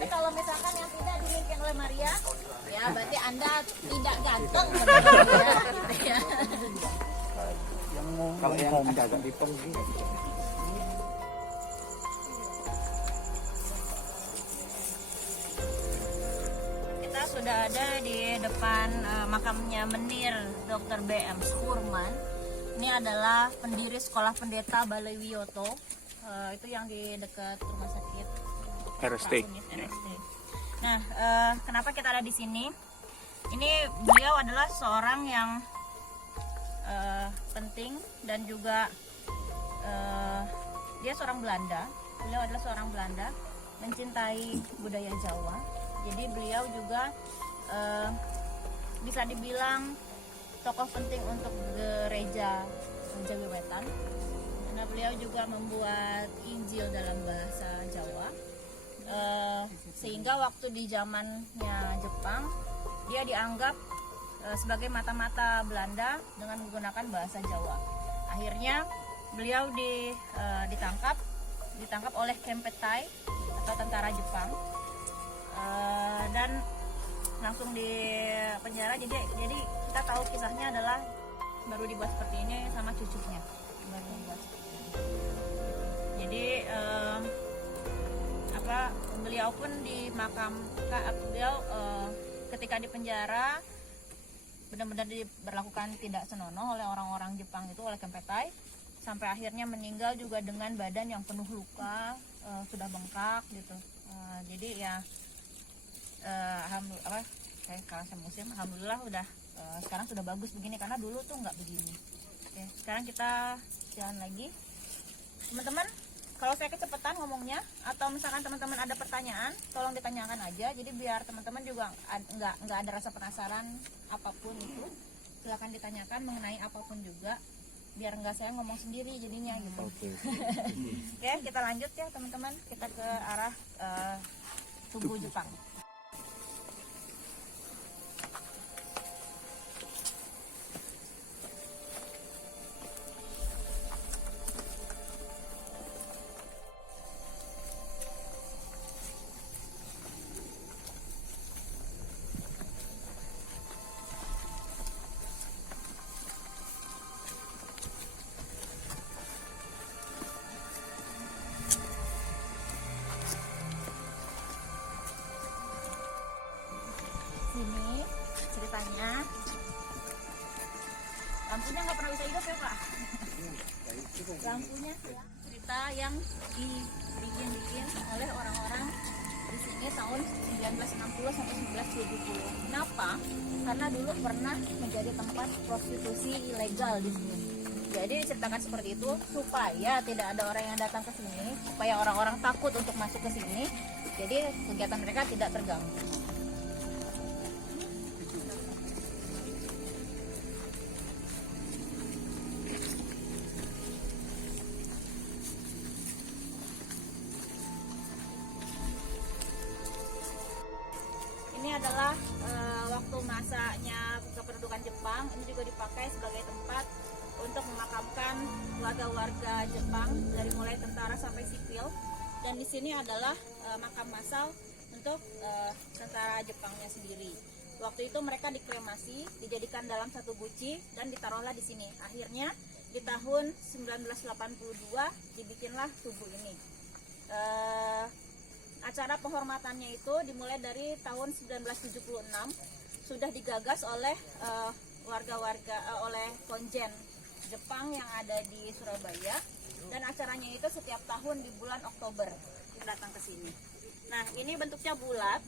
Tapi kalau misalkan yang tidak dimiliki oleh Maria, ya berarti Anda tidak ganteng. Ya. Kalau yang agak dipeng ini nggak bisa. Kita sudah ada di depan makamnya Menir Dr. B.M. Surman. Ini adalah pendiri Sekolah Pendeta Balai Wiyoto. Itu yang di dekat rumah sakit RST. RST. Nah, kenapa kita ada di sini? Ini beliau adalah seorang yang penting dan juga dia seorang Belanda. Beliau adalah seorang Belanda, mencintai budaya Jawa. Jadi beliau juga bisa dibilang tokoh penting untuk gereja Jawi Wetan. Karena beliau juga membuat Injil dalam bahasa Jawa. Sehingga waktu di zamannya Jepang dia dianggap sebagai mata-mata Belanda dengan menggunakan bahasa Jawa. Akhirnya beliau ditangkap oleh Kempeitai atau tentara Jepang dan langsung di penjara. Jadi kita tahu kisahnya adalah baru dibuat seperti ini sama cucunya baru dibuat seperti ini. Jadi beliau pun beliau ketika di penjara benar-benar diberlakukan tidak senonoh oleh orang-orang Jepang itu, oleh Kempeitai, sampai akhirnya meninggal juga dengan badan yang penuh luka, sudah bengkak gitu. Jadi ya alhamdulillah udah sekarang sudah bagus begini, karena dulu tuh nggak begini. Oke, sekarang kita jalan lagi, teman-teman. Kalau saya kecepatan ngomongnya, atau misalkan teman-teman ada pertanyaan, tolong ditanyakan aja. Jadi biar teman-teman juga nggak ada rasa penasaran apapun itu, silakan ditanyakan mengenai apapun juga, biar nggak saya ngomong sendiri jadinya gitu. Oke, kita lanjut ya teman-teman, kita ke arah Tugu Jepang. Sini ceritanya, lampunya nggak pernah bisa hidup ya Pak. Lampunya cerita yang dibikin oleh orang-orang di sini tahun 1960 sampai 1970. Kenapa? Karena dulu pernah menjadi tempat prostitusi ilegal di sini. Jadi diceritakan seperti itu supaya tidak ada orang yang datang ke sini, supaya orang-orang takut untuk masuk ke sini. Jadi kegiatan mereka tidak terganggu. Ini adalah waktu masanya kependudukan Jepang. Ini juga dipakai sebagai tempat untuk memakamkan warga-warga Jepang dari mulai tentara sampai sipil. Dan di sini adalah makam massal untuk tentara Jepangnya sendiri. Waktu itu mereka dikremasi, dijadikan dalam satu guci dan ditaruhlah di sini. Akhirnya di tahun 1982 dibikinlah tugu ini. Acara penghormatannya itu dimulai dari tahun 1976, sudah digagas oleh oleh konjen Jepang yang ada di Surabaya, dan acaranya itu setiap tahun di bulan Oktober kita datang ke sini. Nah, ini bentuknya bulat.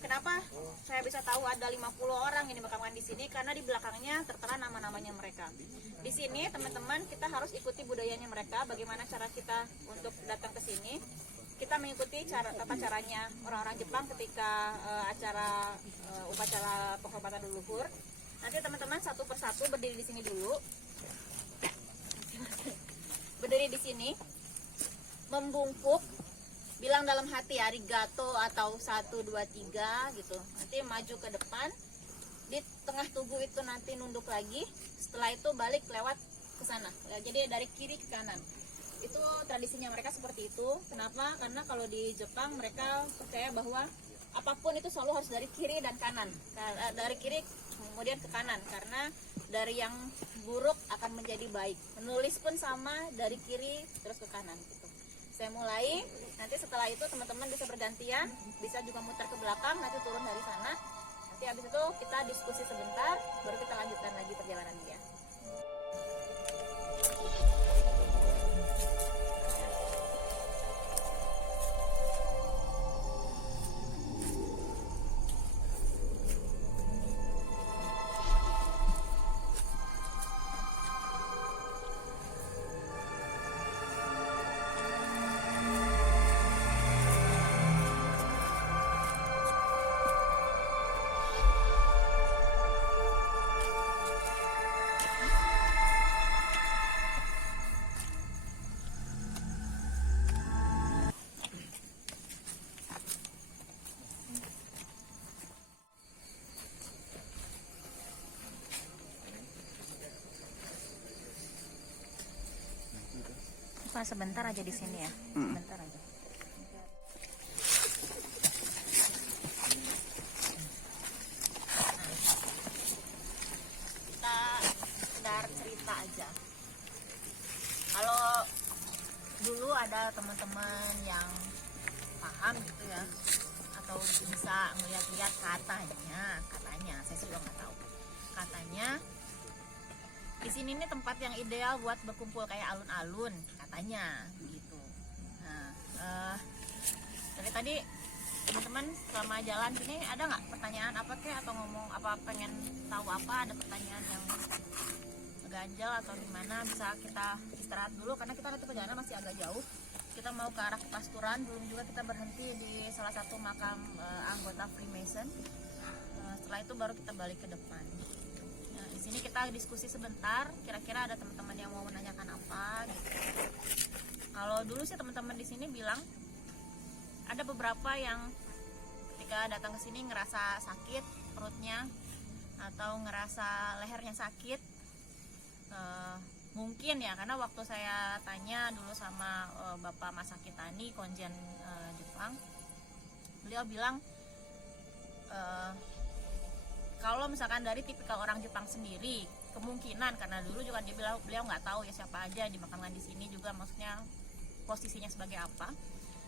Kenapa saya bisa tahu ada 50 orang yang dimakamkan di sini? Karena di belakangnya tertera nama-namanya mereka. Di sini teman-teman, kita harus ikuti budayanya mereka. Bagaimana cara kita untuk datang ke sini? Kita mengikuti tata caranya orang-orang Jepang ketika upacara penghormatan leluhur. Nanti teman-teman satu persatu berdiri di sini dulu. Berdiri di sini, membungkuk, bilang dalam hati arigato atau 1, 2, 3 gitu. Nanti maju ke depan, di tengah tugu itu nanti nunduk lagi. Setelah itu balik lewat ke sana. Jadi dari kiri ke kanan. itu tradisinya mereka seperti itu. Kenapa? Karena kalau di Jepang mereka percaya bahwa apapun itu selalu harus dari kiri dan kanan, dari kiri kemudian ke kanan, karena dari yang buruk akan menjadi baik. Menulis pun sama, dari kiri terus ke kanan gitu. Saya mulai, nanti setelah itu teman-teman bisa bergantian, bisa juga muter ke belakang, nanti turun dari sana. Nanti habis itu kita diskusi sebentar, baru kita lanjutkan lagi perjalanan dia. Pak, sebentar aja di sini ya. Sebentar aja. Kita sekedar cerita aja. Kalau dulu ada teman-teman yang paham gitu ya, atau bisa melihat-lihat katanya, saya sih juga nggak tahu. Katanya di sini nih tempat yang ideal buat berkumpul kayak alun-alun, katanya gitu. Nah, dari tadi teman-teman selama jalan sini ada nggak pertanyaan apa kek, atau ngomong apa, pengen tahu apa, ada pertanyaan yang ganjal atau gimana? Bisa kita istirahat dulu karena kita nanti perjalanan masih agak jauh. Kita mau ke arah pasturan, belum juga kita berhenti di salah satu makam anggota Freemason. Setelah itu baru kita balik ke depan. Di sini kita diskusi sebentar, kira-kira ada teman-teman yang mau menanyakan apa gitu. Kalau dulu sih teman-teman di sini bilang ada beberapa yang ketika datang ke sini ngerasa sakit perutnya atau ngerasa lehernya sakit. Mungkin ya, karena waktu saya tanya dulu sama Bapak Masaki Tani, konjen Jepang, beliau bilang kalau misalkan dari tipikal orang Jepang sendiri, kemungkinan, karena dulu juga dia bilang beliau nggak tahu ya siapa aja dimakamkan di sini juga, maksudnya posisinya sebagai apa.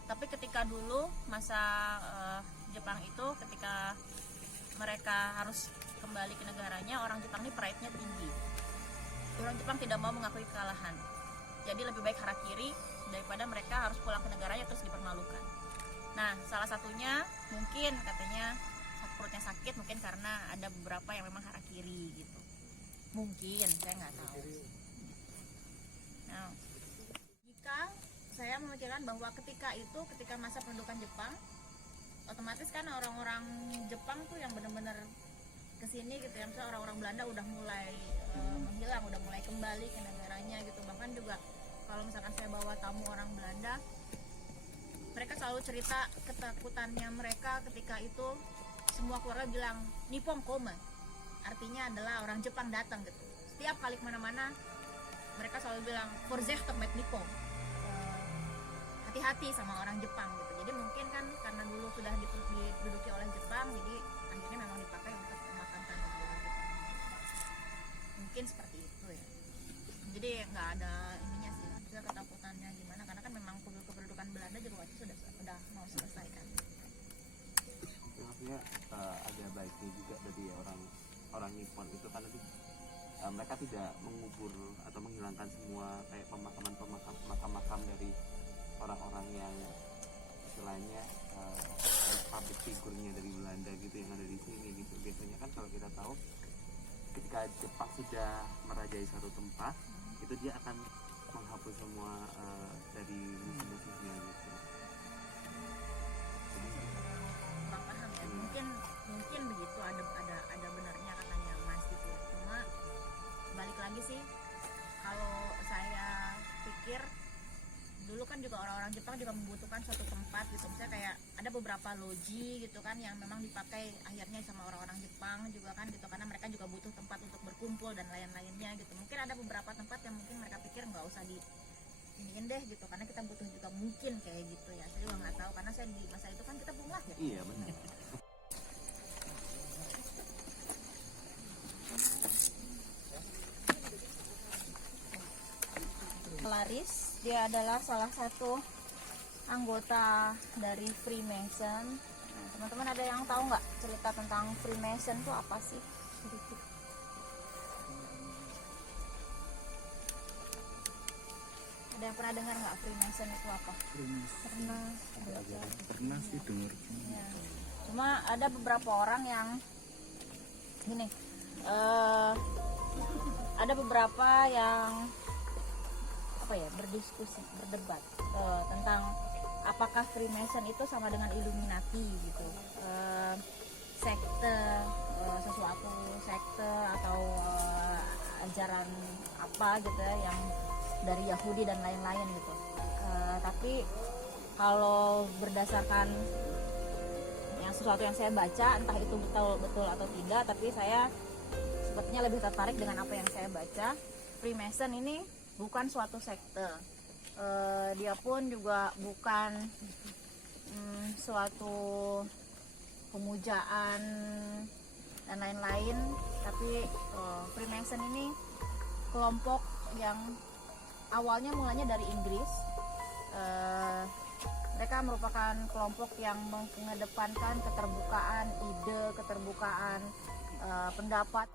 Tapi ketika dulu masa Jepang itu, ketika mereka harus kembali ke negaranya, orang Jepang ini pride-nya tinggi. Orang Jepang tidak mau mengakui kekalahan. Jadi lebih baik harakiri daripada mereka harus pulang ke negaranya terus dipermalukan. Nah, salah satunya mungkin katanya perutnya sakit, mungkin karena ada beberapa yang memang harakiri gitu. Mungkin, saya nggak tahu. Nah, jika saya memikirkan bahwa ketika masa pendudukan Jepang, otomatis kan orang-orang Jepang tuh yang benar-benar kesini gitu ya, misalnya orang-orang Belanda udah mulai menghilang, udah mulai kembali ke negaranya gitu. Bahkan juga kalau misalkan saya bawa tamu orang Belanda, mereka selalu cerita ketakutannya mereka ketika itu. Semua keluarga bilang Nippon koma, artinya adalah orang Jepang datang gitu. Setiap kali kemana-mana mereka selalu bilang Vorsicht mit Nippon, hati-hati sama orang Jepang gitu. Jadi mungkin kan karena dulu sudah diduduki oleh Jepang, jadi akhirnya memang dipakai untuk memakamkan orang Jepang. Mungkin seperti itu ya. Jadi nggak ada ininya sih, maksudnya ketakutannya gimana, karena kan memang kedudukan Belanda juga waktu itu sudah mau selesai kan. Maksudnya ada baiknya juga dari orang Nippon itu, karena mereka tidak mengubur atau menghilangkan semua kayak makam dari orang-orang yang istilahnya public figurnya dari Belanda gitu yang ada di sini gitu. Biasanya kan kalau kita tahu ketika Jepang sudah merajai satu tempat, itu dia akan menghapus semua dari musuh-musuhnya gitu. Kurang paham ya, mungkin begitu, ada benarnya katanya Mas gitu. Cuma balik lagi sih, kalau saya pikir dulu kan juga orang-orang Jepang juga membutuhkan suatu tempat gitu, misalnya kayak ada beberapa loji gitu kan yang memang dipakai akhirnya sama orang-orang Jepang juga kan gitu, karena mereka juga butuh tempat untuk berkumpul dan lain-lainnya gitu. Mungkin ada beberapa tempat yang mungkin mereka pikir nggak usah iniin deh gitu, karena kita butuh juga mungkin kayak gitu ya. Saya juga nggak tahu karena saya di masa itu kan kita belum lahir. Iya benar. Laris, dia adalah salah satu anggota dari Freemason. Nah, teman-teman ada yang tahu nggak cerita tentang Freemason itu apa sih? Sedikit. Ada yang pernah dengar nggak Freemason itu apa? Pernah. Pernah sih dengar. Ya. Cuma ada beberapa orang yang gini, ada beberapa yang apa ya, berdiskusi, berdebat tentang apakah Freemason itu sama dengan Illuminati gitu, sekte, sesuatu sekte atau ajaran apa gitu ya, yang dari Yahudi dan lain-lain gitu. Tapi kalau berdasarkan yang sesuatu yang saya baca, entah itu betul atau tidak, tapi saya sepertinya lebih tertarik dengan apa yang saya baca. Freemason ini bukan suatu sekte, dia pun juga bukan suatu pemujaan dan lain-lain, tapi Freemason ini kelompok yang awalnya mulanya dari Inggris. Mereka merupakan kelompok yang mengedepankan keterbukaan ide, keterbukaan pendapat.